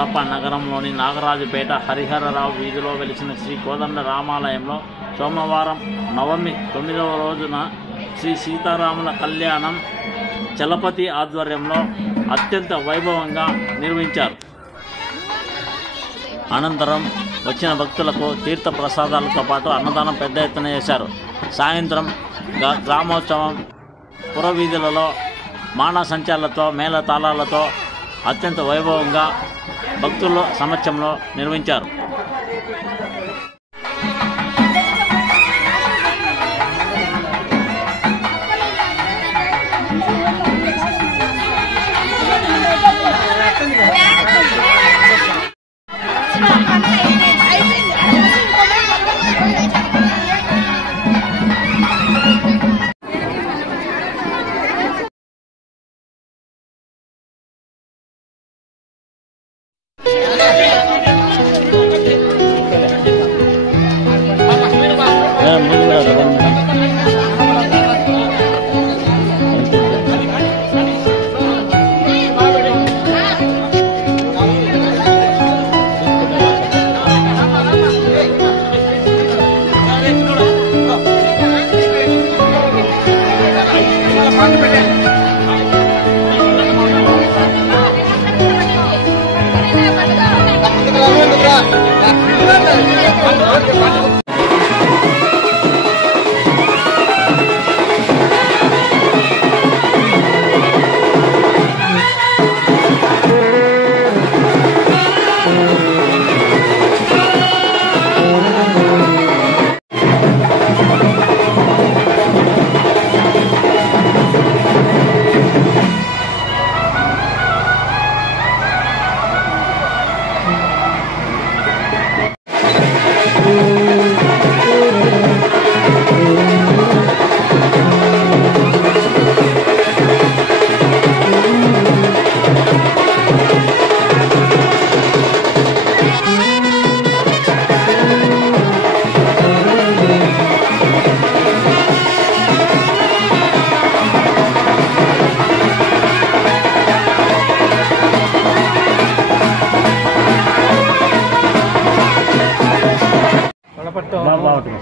కడప నగరంలోని నాగరాజుపేట హరిహరరావు వీధిలో వెలిసిన శ్రీ కోదండ రామాలయంలో సోమవారం నవమి 9వ రోజున శ్రీ సీతారాముల కళ్యాణం చలపతి ఆధ్వర్యంలో అత్యంత వైభవంగా నిర్వహించారు. అనంతరం వచ్చిన భక్తులకు తీర్థ ప్రసాదాలతో పాటు అన్నదానం పెద్ద ఎత్తున చేశారు. సాయంత్రం గ్రామోత్సవం పురవీధులలో మానసంచాలతో మేళతాళాలతో అత్యంత వైభవంగా భక్తుల సమక్షంలో నిర్వహించారు.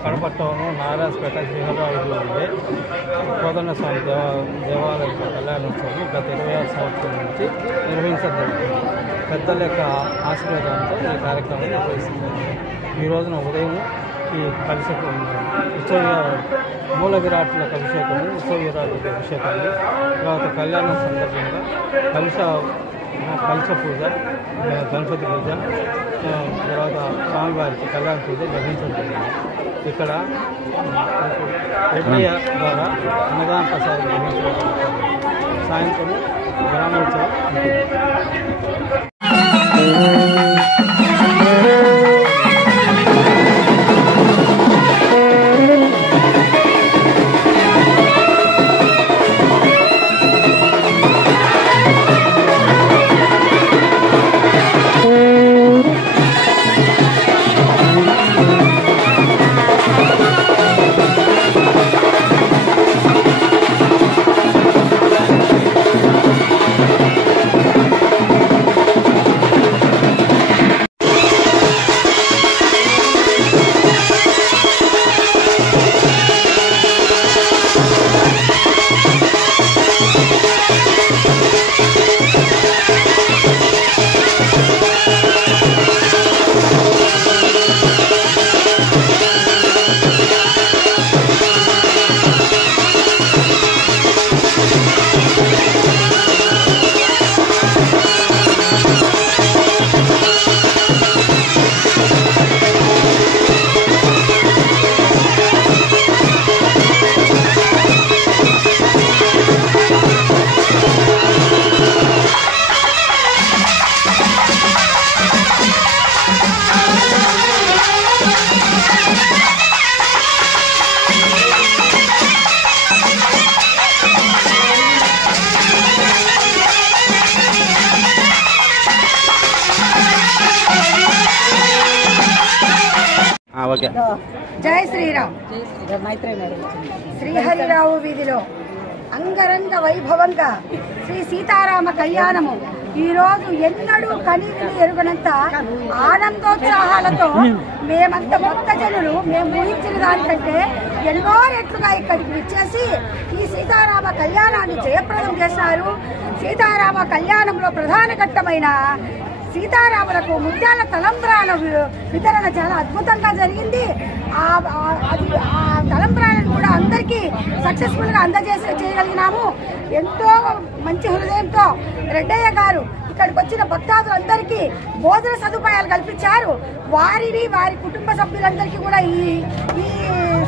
కడపట్టను నారాయణపేట శ్రీహరిరావులో ఉండే కోదండ స్వామి దేవాలయ కళ్యాణోత్సవం గత 26 సంవత్సరాల నుంచి నిర్వహించబడుతుంది. పెద్దల యొక్క ఆశీర్వాదంతో ఈ కార్యక్రమం నిర్వహిస్తుంది. ఈ రోజున ఉదయం ఈ మూల విరాట్లకు అభిషేకము, ఉత్సవ విరాట్లకు అభిషేకాలు, తర్వాత కళ్యాణం సందర్భంగా కలశ పూజ, గణపతి పూజ, తర్వాత స్వామివారికి కళ్యాణ పూజ నిర్వహించబడింది. ఇక్కడ ఎడ్డయ్య ద్వారా అన్నదాన ప్రసాదం నిర్వహించబడుతుంది. సాయంత్రం గ్రామోత్సవం ఉంటుంది. జై శ్రీరామ్. శ్రీహరిరావు వీధిలో అంగరంగ వైభవంగా శ్రీ సీతారామ కళ్యాణము ఈరోజు ఎన్నడూ కనీవిని ఎరుగనంత ఆనందోత్సాహాలతో మేమంత భక్తజనులు మేము ఊహించిన దానికంటే ఎన్నో రెట్లుగా ఇక్కడికి విచ్చేసి ఈ సీతారామ కళ్యాణాన్ని జయప్రదం చేశారు. సీతారామ కళ్యాణంలో ప్రధాన ఘట్టమైన సీతారాములకు ముత్యాల తలంబ్రాల వితరణ చాలా అద్భుతంగా జరిగింది. ఆ తలంబ్రాలను కూడా అందరికీ సక్సెస్ఫుల్ గా చేయగలిగినాము. ఎంతో మంచి హృదయంతో రెడ్డయ్య గారు ఇక్కడికి వచ్చిన భక్తాదులందరికీ భోజన సదుపాయాలు కల్పించారు. వారిని వారి కుటుంబ సభ్యులందరికీ కూడా ఈ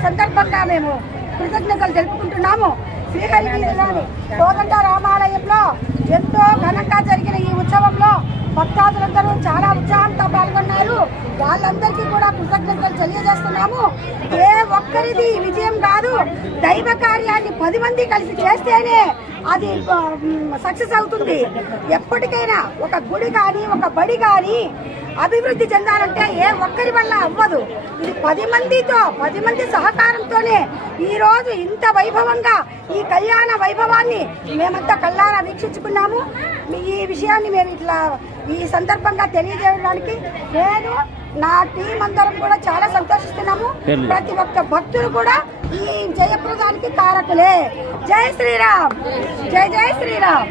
సందర్భంగా మేము కృతజ్ఞతలు తెలుపుకుంటున్నాము. శ్రీహరిలోని కోదండ రామాలయంలో ఎంతో ఘనంగా జరిగిన ఈ ఉత్సవంలో భక్తాదులందరూ చాలా ఉత్సాహంతో పాల్గొన్నారు. వాళ్ళందరికీ కూడా కృతజ్ఞతలు తెలియజేస్తున్నాము. ఏ ఒక్కరిది విజయం కాదు, దైవ కార్యాన్ని 10 మంది కలిసి చేస్తేనే అది సక్సెస్ అవుతుంది. ఎప్పటికైనా ఒక గుడి కానీ ఒక బడి కానీ అభివృద్ధి చెందాలంటే ఏ ఒక్కరి వల్ల అవ్వదు. ఇది 10 మంది సహకారంతోనే ఈ రోజు ఇంత వైభవంగా ఈ కళ్యాణ వైభవాన్ని మేమంతా కళ్ళారా వీక్షించుకున్నాము. ఈ విషయాన్ని మేము ఇట్లా ఈ సందర్భంగా తెలియజేయడానికి నేను నా టీం అందరం కూడా చాలా సంతోషిస్తున్నాము. ప్రతి ఒక్క భక్తులు కూడా ఈ జయప్రదానికి కారకులే. జై శ్రీరామ్, జై జై శ్రీరామ్.